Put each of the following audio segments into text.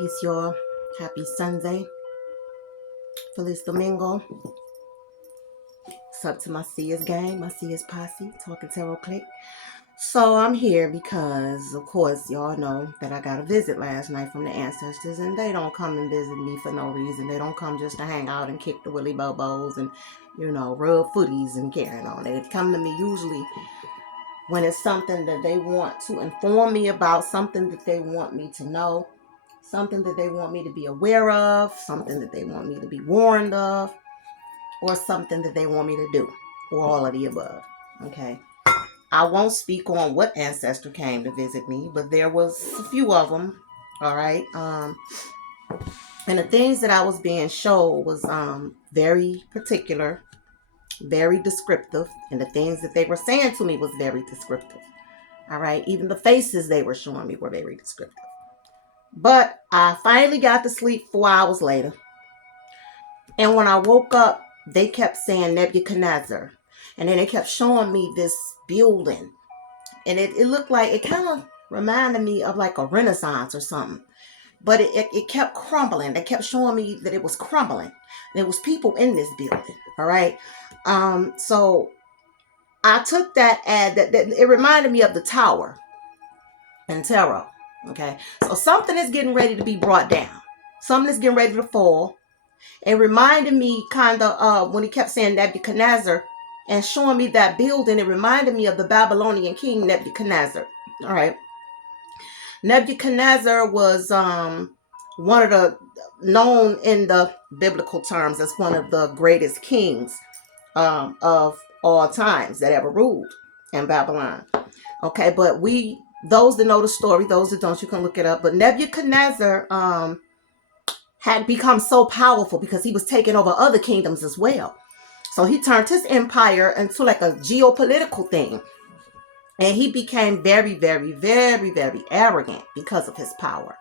Peace, y'all. Happy Sunday. Feliz Domingo. It's up to my Sears gang, my Sears posse, Talking Tarot Click. So I'm here because, of course, y'all know that I got a visit last night from the ancestors, and they don't come and visit me for no reason. They don't come just to hang out and kick the willy bobos and, rub footies and carrying on. They come to me usually when it's something that they want to inform me about, something that they want me to know, something that they want me to be aware of, something that they want me to be warned of, or something that they want me to do, or all of the above. Okay. I won't speak on what ancestor came to visit me, but there was a few of them. All right. And the things that I was being shown was very particular, very descriptive, and the things that they were saying to me was very descriptive. All right. Even the faces they were showing me were very descriptive. But I finally got to sleep 4 hours later. And when I woke up, they kept saying Nebuchadnezzar. And then they kept showing me this building. And it looked like, it kind of reminded me of like a Renaissance or something. But it kept crumbling. They kept showing me that it was crumbling. And there was people in this building. All right. So I took that ad, that it reminded me of the tower in tarot. Okay. So something is getting ready to be brought down. Something is getting ready to fall. It reminded me kind of when he kept saying Nebuchadnezzar and showing me that building, it reminded me of the Babylonian king Nebuchadnezzar. All right. Nebuchadnezzar was one of the, known in the biblical terms as one of the greatest kings of all times that ever ruled in Babylon. Okay, but those that know the story, those that don't, you can look it up. But Nebuchadnezzar had become so powerful because he was taking over other kingdoms as well. So he turned his empire into like a geopolitical thing. And he became very, very, very, very arrogant because of his power.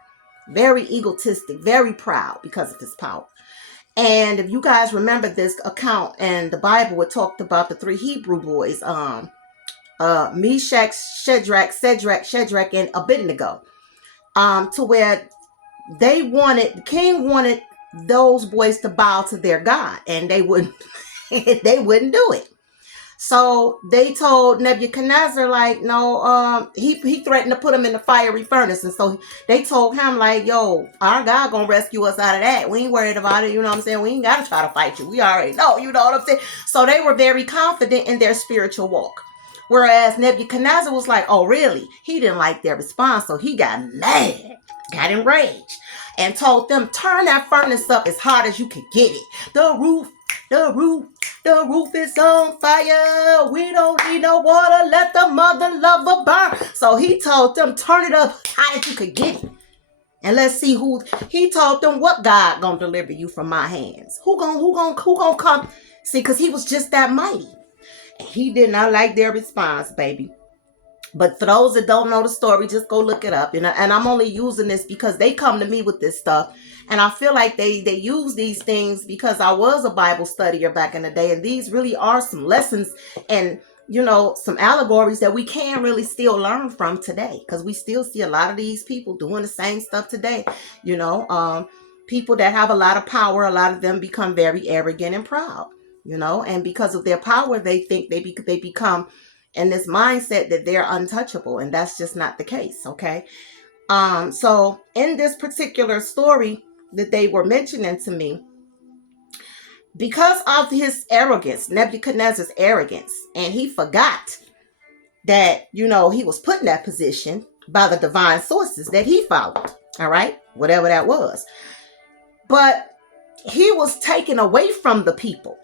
Very egotistic, very proud because of his power. And if you guys remember this account in the Bible, it talked about the 3 Hebrew boys, Meshach, Shadrach, and Abednego, to where the king wanted those boys to bow to their God, and they wouldn't they wouldn't do it. So they told Nebuchadnezzar, like, no, he threatened to put him in the fiery furnace. And so they told him, like, yo, our God gonna rescue us out of that. We ain't worried about it. You know what I'm saying? We ain't got to try to fight you. We already know. You know what I'm saying? So they were very confident in their spiritual walk. Whereas Nebuchadnezzar was like, oh, really? He didn't like their response. So he got mad, got enraged, and told them, turn that furnace up as hard as you can get it. The roof is on fire. We don't need no water. Let the mother lover burn. So he told them, turn it up as high as you could get it. And let's see he told them, what God gonna deliver you from my hands? Who gonna come? See, because he was just that mighty. And he did not like their response, baby. But for those that don't know the story, just go look it up. And I'm only using this because they come to me with this stuff. And I feel like they use these things because I was a Bible studier back in the day. And these really are some lessons and, some allegories that we can really still learn from today. Because we still see a lot of these people doing the same stuff today. People that have a lot of power, a lot of them become very arrogant and proud. And because of their power, they think they become in this mindset that they're untouchable, and that's just not the case. Okay. So in this particular story that they were mentioning to me, because of his arrogance, Nebuchadnezzar's arrogance, and he forgot that, he was put in that position by the divine sources that he followed. All right. Whatever that was. But he was taken away from the people.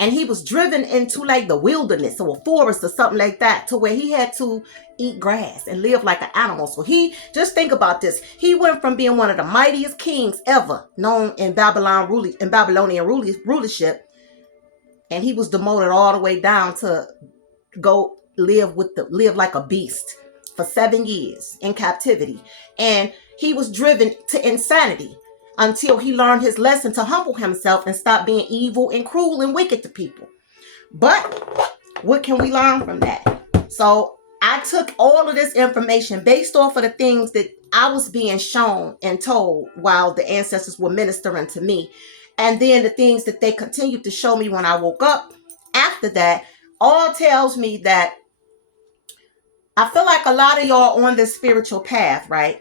And he was driven into like the wilderness or a forest or something like that, to where he had to eat grass and live like an animal. So just think about this. He went from being one of the mightiest kings ever known in Babylonian rulership. And he was demoted all the way down to go live like a beast for 7 years in captivity. And he was driven to insanity until he learned his lesson to humble himself and stop being evil and cruel and wicked to people. But what can we learn from that? So I took all of this information based off of the things that I was being shown and told while the ancestors were ministering to me. And then the things that they continued to show me when I woke up after that all tells me that I feel like a lot of y'all on this spiritual path, right?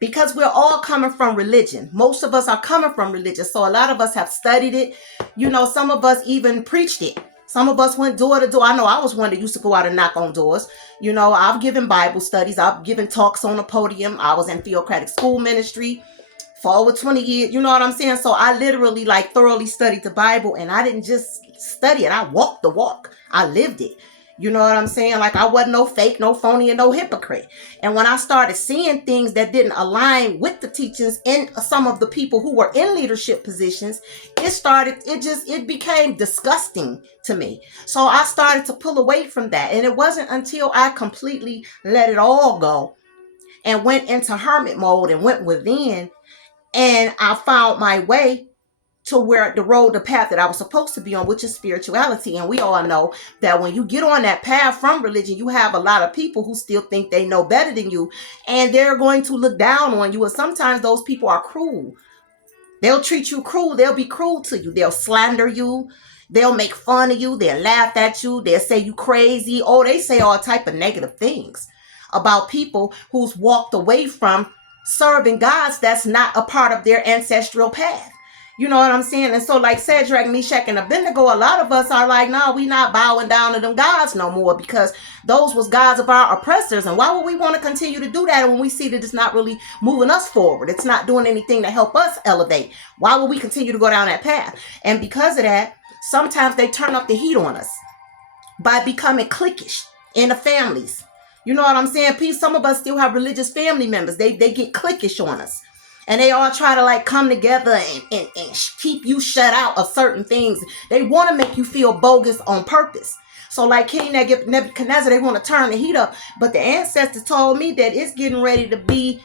Because we're all coming from religion. Most of us are coming from religion. So a lot of us have studied it. You know, some of us even preached it. Some of us went door to door. I know I was one that used to go out and knock on doors. You know, I've given Bible studies. I've given talks on the podium. I was in theocratic school ministry for over 20 years. You know what I'm saying? So I literally like thoroughly studied the Bible, and I didn't just study it. I walked the walk. I lived it. You know what I'm saying? Like I wasn't no fake, no phony, and no hypocrite. And when I started seeing things that didn't align with the teachings in some of the people who were in leadership positions, it became disgusting to me. So I started to pull away from that. And it wasn't until I completely let it all go and went into hermit mode and went within, and I found my way to where the path that I was supposed to be on, which is spirituality. And we all know that when you get on that path from religion, you have a lot of people who still think they know better than you, and they're going to look down on you. And sometimes those people are cruel. They'll treat you cruel. They'll be cruel to you. They'll slander you. They'll make fun of you. They'll laugh at you. They'll say you crazy. Oh, they say all type of negative things about people who's walked away from serving gods that's not a part of their ancestral path. You know what I'm saying? And so like Shadrach, Meshach, and Abednego, a lot of us are like, no, we not bowing down to them gods no more, because those was gods of our oppressors. And why would we want to continue to do that when we see that it's not really moving us forward? It's not doing anything to help us elevate. Why would we continue to go down that path? And because of that, sometimes they turn up the heat on us by becoming cliquish in the families. You know what I'm saying? Some of us still have religious family members. They get cliquish on us. And they all try to like come together and keep you shut out of certain things. They want to make you feel bogus on purpose. So like King Nebuchadnezzar, they want to turn the heat up. But the ancestors told me that it's getting ready to be,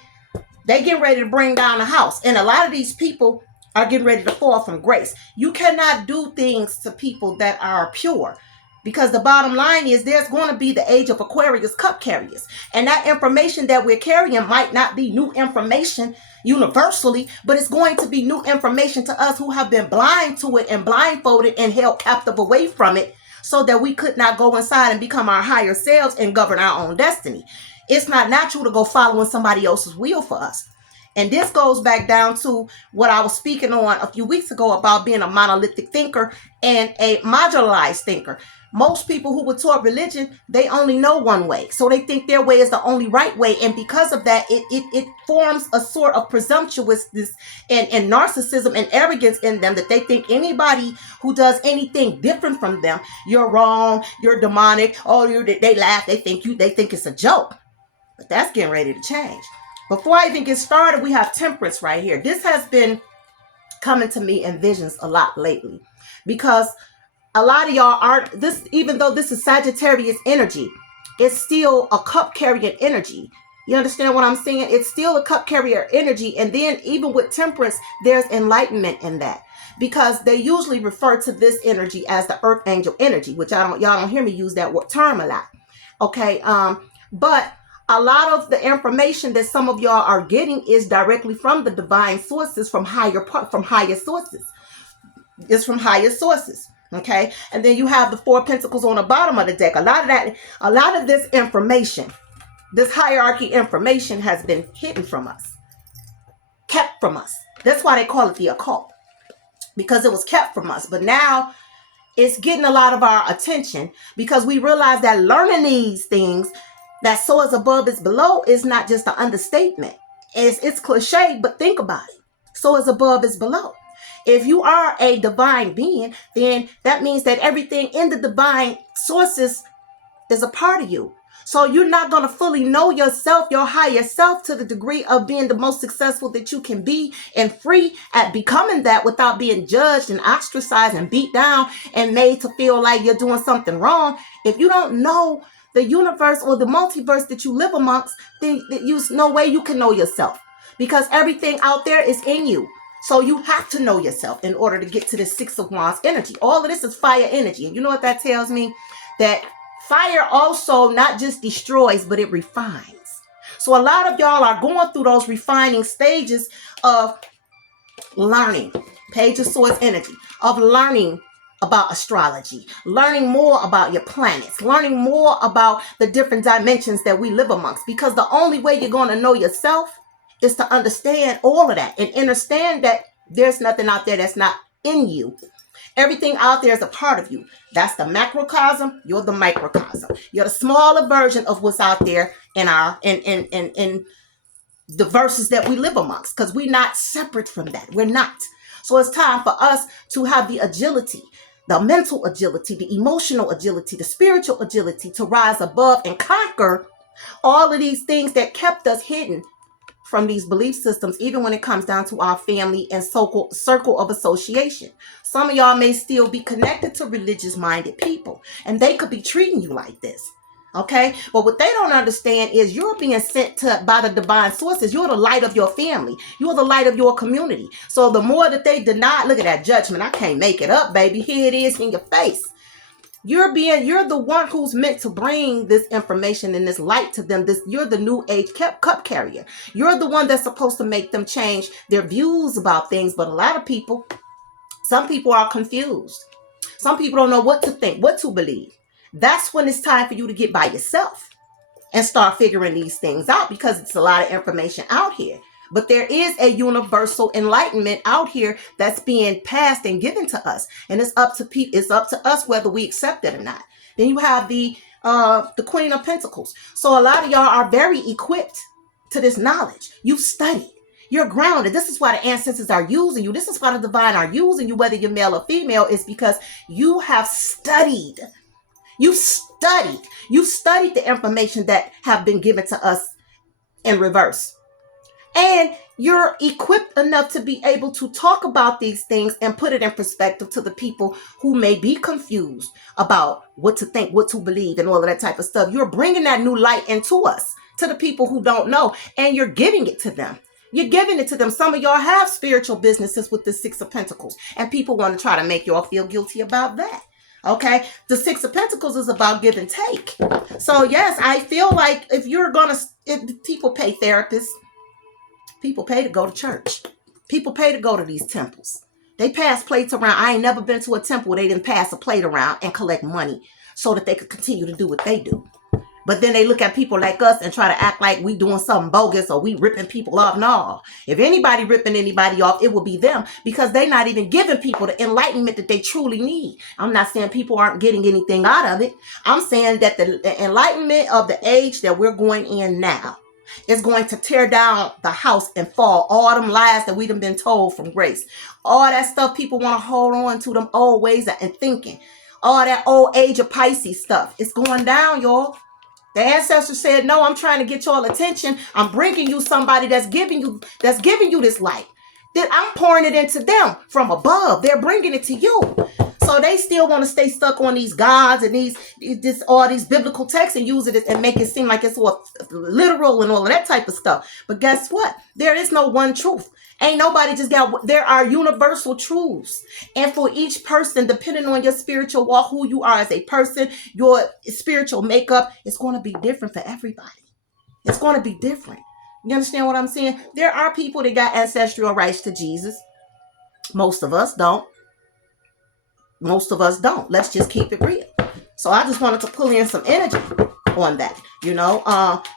they getting ready to bring down the house. And a lot of these people are getting ready to fall from grace. You cannot do things to people that are pure. Because the bottom line is there's going to be the age of Aquarius cup carriers. And that information that we're carrying might not be new information universally, but it's going to be new information to us who have been blind to it and blindfolded and held captive away from it, so that we could not go inside and become our higher selves and govern our own destiny. It's not natural to go following somebody else's will for us. And this goes back down to what I was speaking on a few weeks ago about being a monolithic thinker and a modularized thinker. Most people who were taught religion, they only know one way. So they think their way is the only right way. And because of that, it forms a sort of presumptuousness and narcissism and arrogance in them, that they think anybody who does anything different from them, you're wrong, you're demonic, they laugh, they think it's a joke. But that's getting ready to change. Before I even get started, we have temperance right here. This has been coming to me in visions a lot lately, because a lot of y'all aren't this, even though this is Sagittarius energy, it's still a cup carrier energy. You understand what I'm saying? It's still a cup carrier energy. And then even with temperance, there's enlightenment in that, because they usually refer to this energy as the earth angel energy, which y'all don't hear me use that term a lot. Okay. But a lot of the information that some of y'all are getting is directly from the divine sources, from higher sources. It's from higher sources. Okay. And then you have the 4 pentacles on the bottom of the deck. A lot of this information, this hierarchy information, has been hidden from us, kept from us. That's why they call it the occult, because it was kept from us. But now it's getting a lot of our attention, because we realize that learning these things, that so is above is below, is not just an understatement. It's cliche, but think about it. So is above is below. If you are a divine being, then that means that everything in the divine sources is a part of you. So you're not going to fully know yourself, your higher self, to the degree of being the most successful that you can be and free at becoming that, without being judged and ostracized and beat down and made to feel like you're doing something wrong. If you don't know the universe or the multiverse that you live amongst, then there's no way you can know yourself, because everything out there is in you. So you have to know yourself in order to get to this 6 of Wands energy. All of this is fire energy. And you know what that tells me? That fire also not just destroys, but it refines. So a lot of y'all are going through those refining stages of learning, Page of Swords energy, of learning about astrology, learning more about your planets, learning more about the different dimensions that we live amongst. Because the only way you're going to know yourself is to understand all of that and understand that there's nothing out there that's not in you. Everything out there is a part of you. That's the macrocosm. You're the microcosm. You're the smaller version of what's out there in our in the verses that we live amongst, because we're not separate from that. We're not. So it's time for us to have the agility, the mental agility, the emotional agility, the spiritual agility to rise above and conquer all of these things that kept us hidden from these belief systems, even when it comes down to our family and circle of association. Some of y'all may still be connected to religious minded people, and they could be treating you like this. Okay, but what they don't understand is you're being sent to by the divine sources. You're the light of your family. You're the light of your community. So the more that they deny, look at that judgment. I can't make it up, baby. Here it is in your face. You're the one who's meant to bring this information and this light to them. You're the new age cup carrier. You're the one that's supposed to make them change their views about things. But a lot of people, some people are confused. Some people don't know what to think, what to believe. That's when it's time for you to get by yourself and start figuring these things out, because it's a lot of information out here. But there is a universal enlightenment out here that's being passed and given to us. And it's up to people, it's up to us whether we accept it or not. Then you have the Queen of Pentacles. So a lot of y'all are very equipped to this knowledge. You've studied. You're grounded. This is why the ancestors are using you. This is why the divine are using you, whether you're male or female, is because you have studied. You've studied the information that have been given to us in reverse. And you're equipped enough to be able to talk about these things and put it in perspective to the people who may be confused about what to think, what to believe, and all of that type of stuff. You're bringing that new light into us, to the people who don't know, and you're giving it to them. You're giving it to them. Some of y'all have spiritual businesses with the Six of Pentacles, and people want to try to make y'all feel guilty about that. Okay, the Six of Pentacles is about give and take. So yes, I feel like if people pay therapists, people pay to go to church, people pay to go to these temples. They pass plates around. I ain't never been to a temple where they didn't pass a plate around and collect money so that they could continue to do what they do. But then they look at people like us and try to act like we doing something bogus or we ripping people off. No, if anybody ripping anybody off, it will be them, because they're not even giving people the enlightenment that they truly need. I'm not saying people aren't getting anything out of it. I'm saying that the enlightenment of the age that we're going in now is going to tear down the house and fall all them lies that we've been told from grace. All that stuff people want to hold on to, them old ways and thinking. All that old age of Pisces stuff. It's going down, y'all. The ancestors said, no, I'm trying to get y'all attention. I'm bringing you somebody that's giving you this light. That I'm pouring it into them from above. They're bringing it to you. So they still want to stay stuck on these gods and all these biblical texts and use it and make it seem like it's all literal and all of that type of stuff. But guess what? There is no one truth. Ain't nobody there are universal truths. And for each person, depending on your spiritual walk, who you are as a person, your spiritual makeup, it's going to be different for everybody. It's going to be different. You understand what I'm saying? There are people that got ancestral rights to Jesus. Most of us don't. Let's just keep it real. So I just wanted to pull in some energy on that.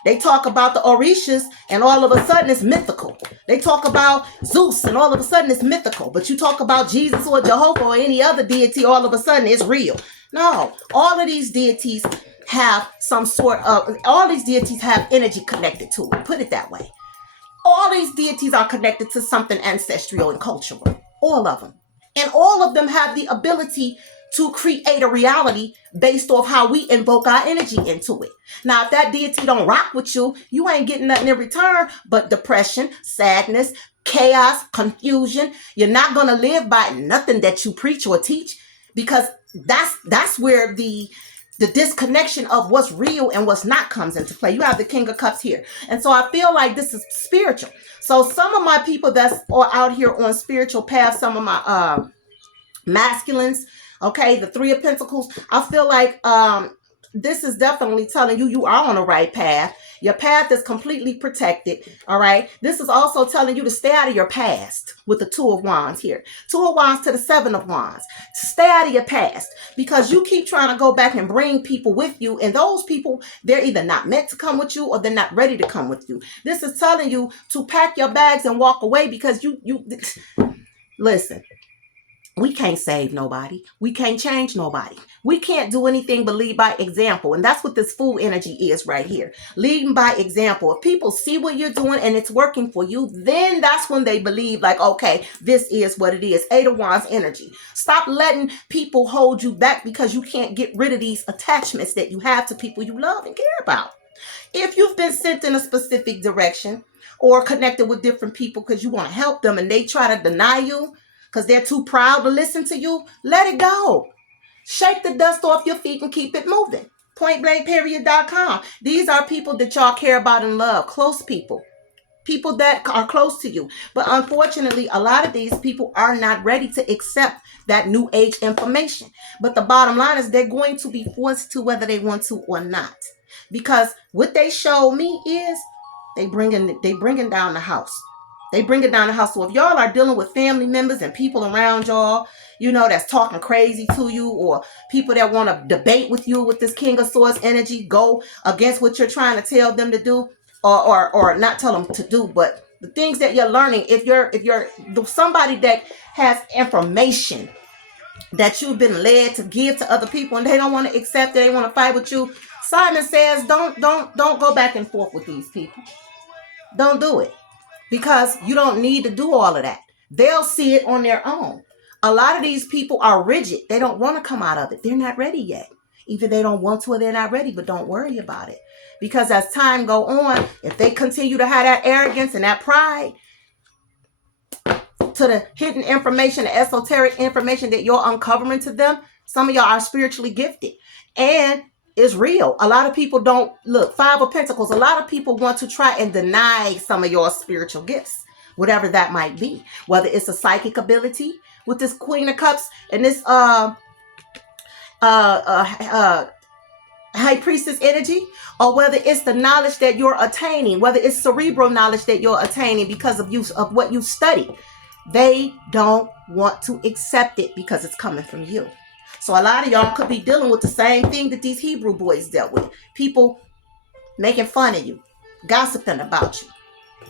They talk about the Orishas and all of a sudden it's mythical. They talk about Zeus and all of a sudden it's mythical. But you talk about Jesus or Jehovah or any other deity, all of a sudden it's real. No, all of these deities have all these deities have energy connected to it. Put it that way. All these deities are connected to something ancestral and cultural. All of them. And all of them have the ability to create a reality based off how we invoke our energy into it. Now, if that deity don't rock with you, you ain't getting nothing in return but depression, sadness, chaos, confusion. You're not going to live by nothing that you preach or teach, because that's where the disconnection of what's real and what's not comes into play. You have the King of Cups here. And so I feel like this is spiritual. So some of my people that's out here on spiritual paths, some of my masculines, okay, the Three of Pentacles, I feel like this is definitely telling you are on the right path. Your path is completely protected. All right. This is also telling you to stay out of your past with the Two of Wands here. Two of Wands to the Seven of Wands. Stay out of your past because you keep trying to go back and bring people with you. And those people, they're either not meant to come with you or they're not ready to come with you. This is telling you to pack your bags and walk away because you listen. We can't save nobody. We can't change nobody. We can't do anything but lead by example. And that's what this Fool energy is right here. Leading by example. If people see what you're doing and it's working for you, then that's when they believe like, okay, this is what it is. Eight of Wands energy. Stop letting people hold you back because you can't get rid of these attachments that you have to people you love and care about. If you've been sent in a specific direction or connected with different people because you want to help them and they try to deny you, because they're too proud to listen to you, let it go. Shake the dust off your feet and keep it moving. Pointblankperiod.com. These are people that y'all care about and love. Close people. People that are close to you. But unfortunately, a lot of these people are not ready to accept that new age information. But the bottom line is they're going to be forced to whether they want to or not. Because what they show me is they bringing down the house. They bring it down the house. So if y'all are dealing with family members and people around y'all, you know, that's talking crazy to you, or people that want to debate with you with this King of Swords energy, go against what you're trying to tell them to do, or not tell them to do, but the things that you're learning, if you're somebody that has information that you've been led to give to other people and they don't want to accept it, they want to fight with you, Simon says don't go back and forth with these people. Don't do it. Because you don't need to do all of that. They'll see it on their own. A lot of these people are rigid. They don't want to come out of it. They're not ready yet. Either they don't want to or they're not ready, but don't worry about it. Because as time go on, if they continue to have that arrogance and that pride to the hidden information, the esoteric information that you're uncovering to them, some of y'all are spiritually gifted. And it's real. A lot of people don't look. Five of Pentacles. A lot of people want to try and deny some of your spiritual gifts, whatever that might be. Whether it's a psychic ability with this Queen of Cups and this High Priestess energy, or whether it's the knowledge that you're attaining, whether it's cerebral knowledge that you're attaining because of what you study. They don't want to accept it because it's coming from you. So a lot of y'all could be dealing with the same thing that these Hebrew boys dealt with. People making fun of you, gossiping about you,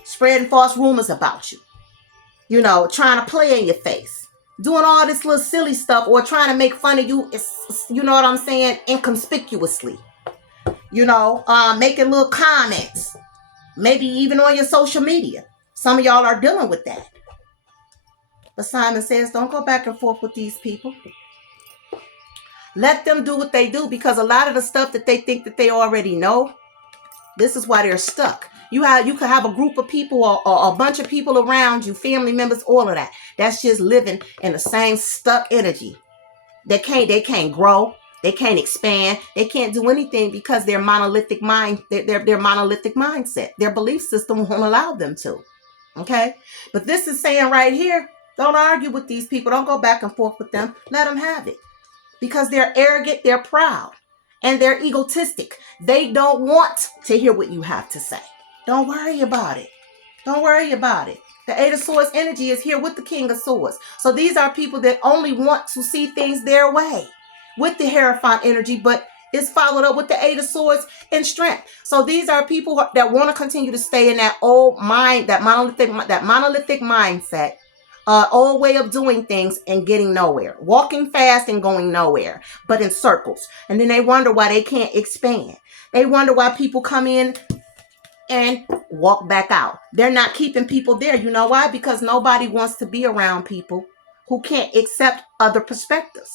spreading false rumors about you, you know, trying to play in your face, doing all this little silly stuff, or trying to make fun of you, you know what I'm saying, inconspicuously, you know, making little comments, maybe even on your social media. Some of y'all are dealing with that. But Simon says, don't go back and forth with these people. Let them do what they do, because a lot of the stuff that they think that they already know, this is why they're stuck. You could have a group of people or a bunch of people around you, family members, all of that. That's just living in the same stuck energy. They can't grow. They can't expand. They can't do anything because their monolithic mind, their monolithic mindset, their belief system won't allow them to. Okay? But this is saying right here, don't argue with these people. Don't go back and forth with them. Let them have it. Because they're arrogant, they're proud, and they're egotistic. They don't want to hear what you have to say. Don't worry about it. Don't worry about it. The Eight of Swords energy is here with the King of Swords. So these are people that only want to see things their way with the Hierophant energy, but it's followed up with the Eight of Swords and strength. So these are people that want to continue to stay in that old mind, that monolithic mindset. Old way of doing things and getting nowhere. Walking fast and going nowhere, but in circles. And then they wonder why they can't expand. They wonder why people come in and walk back out. They're not keeping people there. You know why? Because nobody wants to be around people who can't accept other perspectives.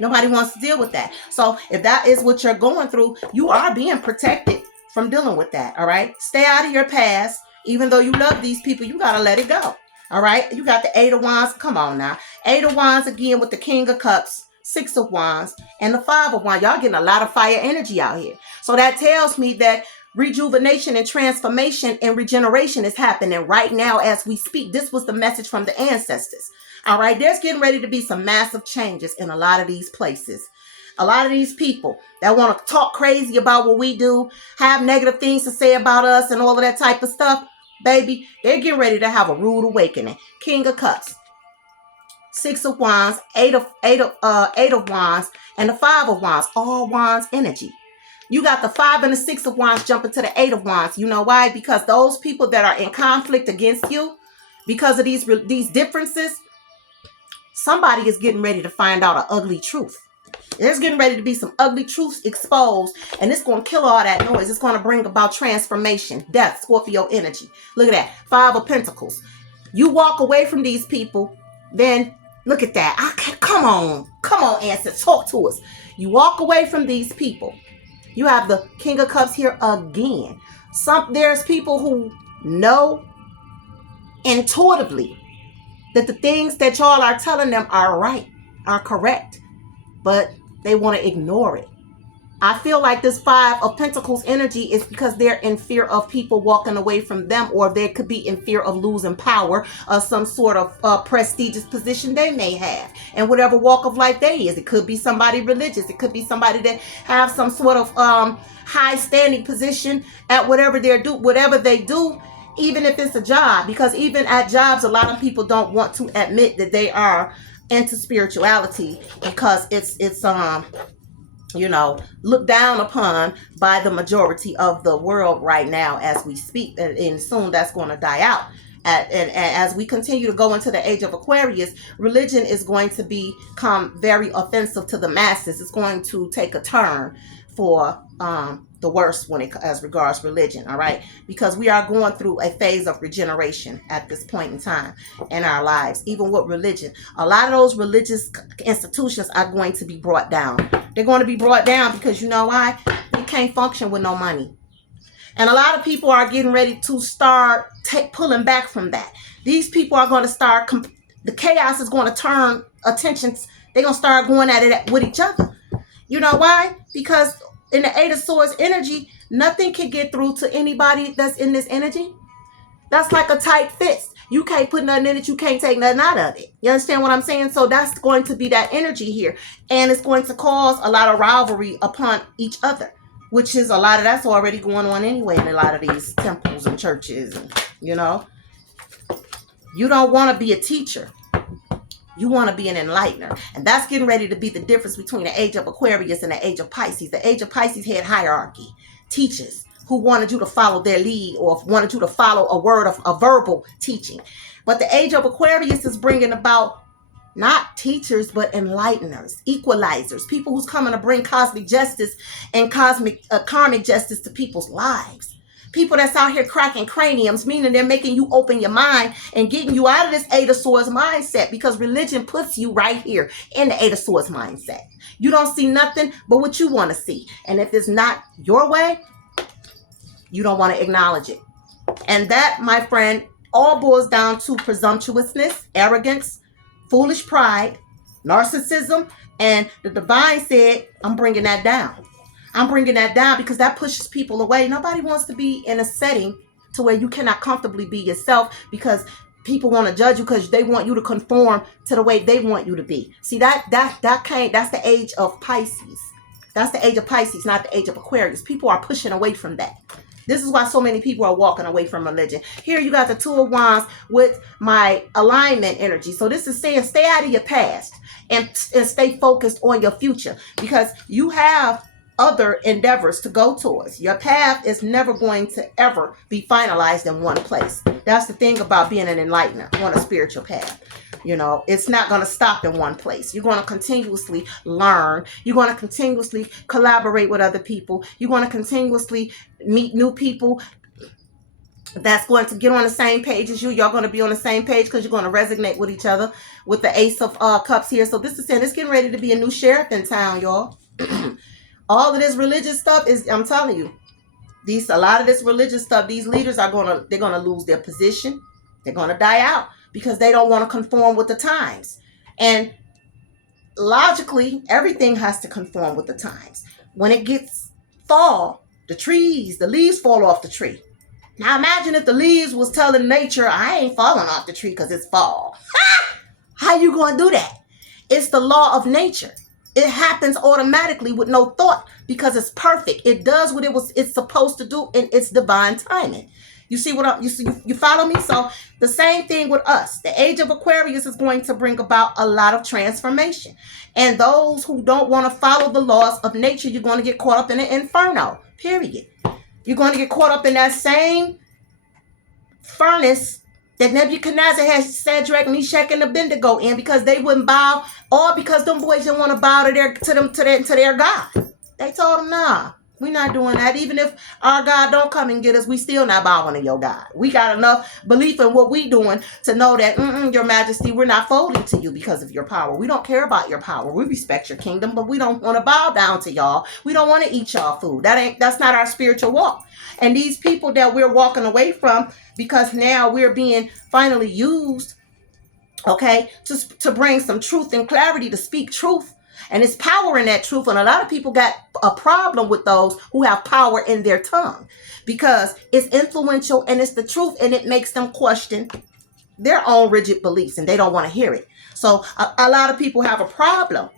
Nobody wants to deal with that. So if that is what you're going through, you are being protected from dealing with that. All right. Stay out of your past. Even though you love these people, you got to let it go. All right. You got the Eight of Wands. Come on now. Eight of Wands again with the King of Cups, Six of Wands, and the Five of Wands. Y'all getting a lot of fire energy out here. So that tells me that rejuvenation and transformation and regeneration is happening right now as we speak. This was the message from the ancestors. All right. There's getting ready to be some massive changes in a lot of these places. A lot of these people that want to talk crazy about what we do, have negative things to say about us and all of that type of stuff, baby, they're getting ready to have a rude awakening. King of Cups, Six of Wands, Eight of Wands, and the Five of Wands. All Wands energy. You got the 5 and the 6 of Wands jumping to the 8 of Wands. You know why? Because those people that are in conflict against you, because of these differences, somebody is getting ready to find out an ugly truth. There's getting ready to be some ugly truths exposed, and it's going to kill all that noise. It's going to bring about transformation, death, Scorpio energy. Look at that. 5 of Pentacles. You walk away from these people, then look at that. Come on, ancestors, talk to us. You walk away from these people. You have the King of Cups here again. There's people who know intuitively that the things that y'all are telling them are right, are correct, but they want to ignore it. I feel like this 5 of Pentacles energy is because they're in fear of people walking away from them, or they could be in fear of losing power or some sort of prestigious position they may have in whatever walk of life they is. It could be somebody religious. It could be somebody that have some sort of high standing position at whatever they do, even if it's a job. Because even at jobs, a lot of people don't want to admit that they are into spirituality because it's looked down upon by the majority of the world right now as we speak, and soon that's going to die out. And as we continue to go into the age of Aquarius, religion is going to become very offensive to the masses. It's going to take a turn for the worst as regards religion, all right? Because we are going through a phase of regeneration at this point in time in our lives, even with religion. A lot of those religious institutions are going to be brought down. They're going to be brought down because you know why? You can't function with no money. And a lot of people are getting ready to start pulling back from that. These people are going to start, the chaos is going to turn attentions. They're going to start going at it with each other. You know why? Because in the 8 of Swords energy, nothing can get through to anybody that's in this energy. That's like a tight fist. You can't put nothing in it. You can't take nothing out of it. You understand what I'm saying? So that's going to be that energy here. And it's going to cause a lot of rivalry upon each other, which is a lot of that's already going on anyway in a lot of these temples and churches. And, you don't want to be a teacher. You want to be an enlightener. And that's getting ready to be the difference between the age of Aquarius and the age of Pisces. The age of Pisces had hierarchy. Teachers who wanted you to follow their lead or wanted you to follow a verbal teaching. But the age of Aquarius is bringing about not teachers, but enlighteners, equalizers, people who's coming to bring cosmic justice and karmic justice to people's lives. People that's out here cracking craniums, meaning they're making you open your mind and getting you out of this 8 of Swords mindset, because religion puts you right here in the 8 of Swords mindset. You don't see nothing but what you want to see. And if it's not your way, you don't want to acknowledge it. And that, my friend, all boils down to presumptuousness, arrogance, foolish pride, narcissism, and the divine said, I'm bringing that down. I'm bringing that down because that pushes people away. Nobody wants to be in a setting to where you cannot comfortably be yourself because people want to judge you because they want you to conform to the way they want you to be. See, that's the age of Pisces. That's the age of Pisces, not the age of Aquarius. People are pushing away from that. This is why so many people are walking away from religion. Here you got the 2 of Wands with my alignment energy. So this is saying stay out of your past and stay focused on your future, because you have other endeavors to go towards. Your path is never going to ever be finalized in one place. That's the thing about being an enlightener on a spiritual path. It's not going to stop in one place. You're going to continuously learn. You're going to continuously collaborate with other people. You're going to continuously meet new people that's going to get on the same page as you. You're going to be on the same page because you're going to resonate with each other with the Ace of Cups here. So this is saying it's getting ready to be a new sheriff in town, y'all. All of this religious stuff is, I'm telling you, a lot of this religious stuff, these leaders they're going to lose their position. They're going to die out because they don't want to conform with the times. And logically, everything has to conform with the times. When it gets fall, the leaves fall off the tree. Now imagine if the leaves was telling nature, I ain't falling off the tree because it's fall. How you going to do that? It's the law of nature. It happens automatically with no thought because it's perfect. It does what it's supposed to do in its divine timing. You see what you follow me? So the same thing with us. The age of Aquarius is going to bring about a lot of transformation. And those who don't want to follow the laws of nature, you're going to get caught up in an inferno. Period. You're going to get caught up in that same furnace that Nebuchadnezzar had Shadrach, Meshach, and Abednego in, because they wouldn't bow, all because them boys didn't want to bow to their God. They told them, nah, we're not doing that. Even if our God don't come and get us, we still not bowing to your God. We got enough belief in what we doing to know that, your majesty, we're not folding to you because of your power. We don't care about your power. We respect your kingdom, but we don't want to bow down to y'all. We don't want to eat y'all food. That's not our spiritual walk. And these people that we're walking away from, because now we're being finally used, okay, to bring some truth and clarity, to speak truth. And it's power in that truth. And a lot of people got a problem with those who have power in their tongue, because it's influential and it's the truth, and it makes them question their own rigid beliefs, and they don't want to hear it. So a lot of people have a problem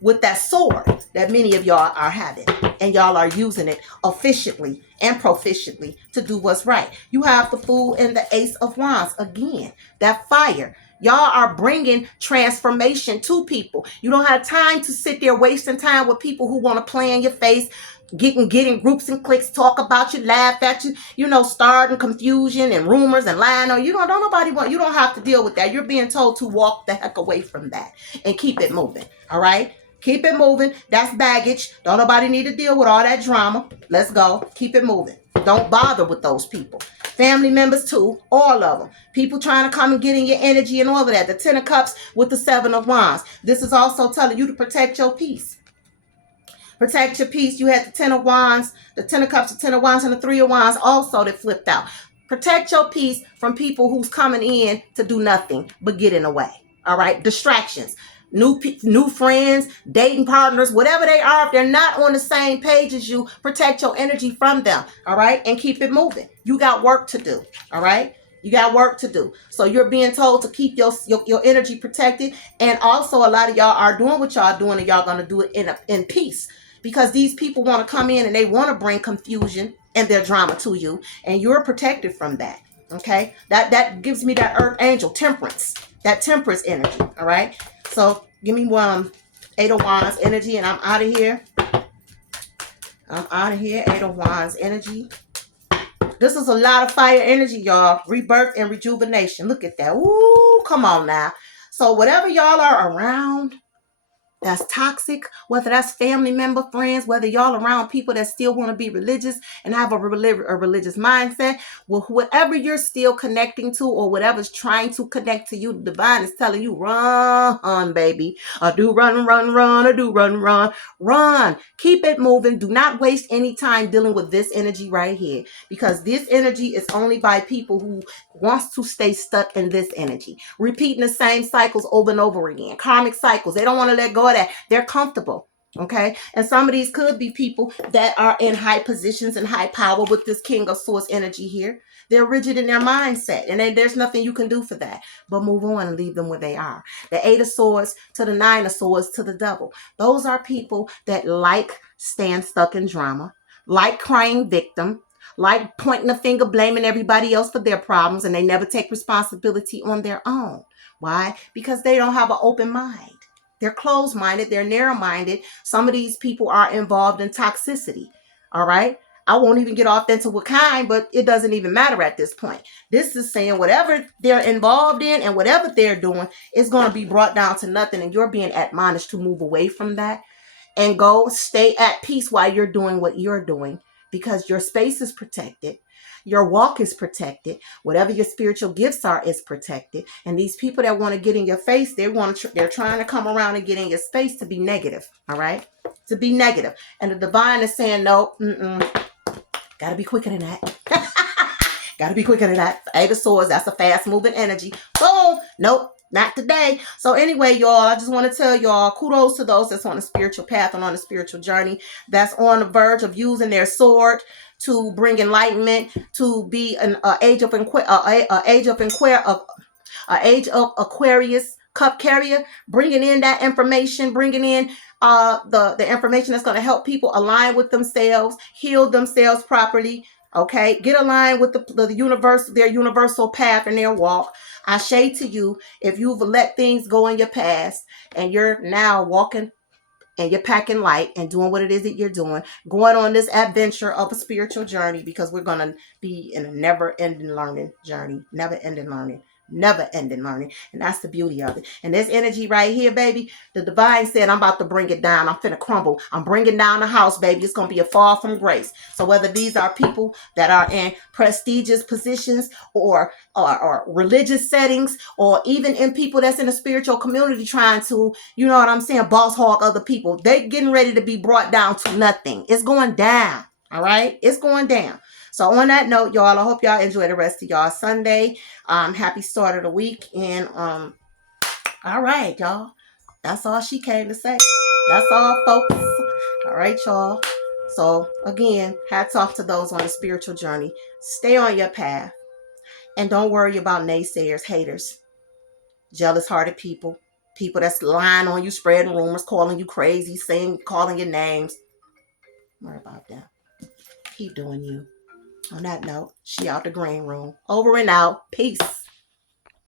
with that sword that many of y'all are having, and y'all are using it efficiently and proficiently to do what's right. You have the Fool and the Ace of Wands. Again, that fire. Y'all are bringing transformation to people. You don't have time to sit there wasting time with people who want to play in your face, getting groups and cliques, talk about you, laugh at you, starting confusion and rumors and lying. Or you don't nobody want. You don't have to deal with that. You're being told to walk the heck away from that and keep it moving. All right. Keep it moving. That's baggage. Don't nobody need to deal with all that drama. Let's go. Keep it moving. Don't bother with those people. Family members too. All of them. People trying to come and get in your energy and all of that. The 10 of Cups with the 7 of Wands. This is also telling you to protect your peace. Protect your peace. You had the 10 of Wands, the 10 of Cups, the 10 of Wands, and the 3 of Wands also that flipped out. Protect your peace from people who's coming in to do nothing but get in the way. All right? Distractions. New friends, dating partners, whatever they are, if they're not on the same page as you, protect your energy from them, all right? And keep it moving. You got work to do, all right? You got work to do. So you're being told to keep your energy protected. And also a lot of y'all are doing what y'all doing, and y'all going to do it in peace, because these people want to come in and they want to bring confusion and their drama to you, and you're protected from that, okay? That gives me that Earth Angel, temperance, that temperance energy, all right? So give me 8 of Wands energy, and I'm out of here. I'm out of here. 8 of Wands energy. This is a lot of fire energy, y'all. Rebirth and rejuvenation. Look at that. Ooh, come on now. So whatever y'all are around that's toxic, whether that's family member, friends, whether y'all around people that still want to be religious and have a religious mindset, well, whatever you're still connecting to, or whatever's trying to connect to you, the divine is telling you, run, baby. Do run, run. Keep it moving. Do not waste any time dealing with this energy right here, because this energy is only by people who wants to stay stuck in this energy, repeating the same cycles over and over again, karmic cycles. They don't want to let go of that. They're comfortable, okay? And some of these could be people that are in high positions and high power with this King of Swords energy here. They're rigid in their mindset, and there's nothing you can do for that but move on and leave them where they are. The 8 of Swords to the 9 of Swords to the Devil. Those are people that like staying stuck in drama, like crying victim, like pointing the finger, blaming everybody else for their problems, and they never take responsibility on their own. Why? Because they don't have an open mind. They're closed-minded. They're narrow-minded. Some of these people are involved in toxicity. All right? I won't even get off into what kind, but it doesn't even matter at this point. This is saying whatever they're involved in and whatever they're doing is going to be brought down to nothing, and you're being admonished to move away from that and go stay at peace while you're doing what you're doing, because your space is protected. Your walk is protected. Whatever your spiritual gifts are is protected. And these people that want to get in your face, they're trying to come around and get in your space to be negative. All right? To be negative. And the divine is saying, no, gotta be quicker than that. Gotta be quicker than that. 8 of Swords, that's a fast moving energy. Boom. Nope. Not today. So anyway, y'all, I just want to tell y'all, kudos to those that's on a spiritual path and on a spiritual journey, that's on the verge of using their sword to bring enlightenment, to be an age of Aquarius cup carrier, bringing in that information, bringing in the information that's going to help people align with themselves, heal themselves properly. Okay, get aligned with the universe, their universal path and their walk. I say to you, if you've let things go in your past and you're now walking and you're packing light and doing what it is that you're doing, going on this adventure of a spiritual journey, because we're going to be in a never-ending learning journey, never-ending learning. Never ending learning. And that's the beauty of it. And this energy right here, baby, the divine said, I'm about to bring it down. I'm finna crumble. I'm bringing down the house, baby. It's going to be a fall from grace. So whether these are people that are in prestigious positions or religious settings, or even in people that's in a spiritual community trying to, you know what I'm saying, boss hog other people, they getting ready to be brought down to nothing. It's going down. All right. It's going down. So on that note, y'all, I hope y'all enjoy the rest of y'all Sunday. Happy start of the week. And all right, y'all. That's all she came to say. That's all, folks. All right, y'all. So again, hats off to those on the spiritual journey. Stay on your path. And don't worry about naysayers, haters, jealous-hearted people, people that's lying on you, spreading rumors, calling you crazy, calling your names. Don't worry about that. Keep doing you. On that note, she out the green room. Over and out. Peace.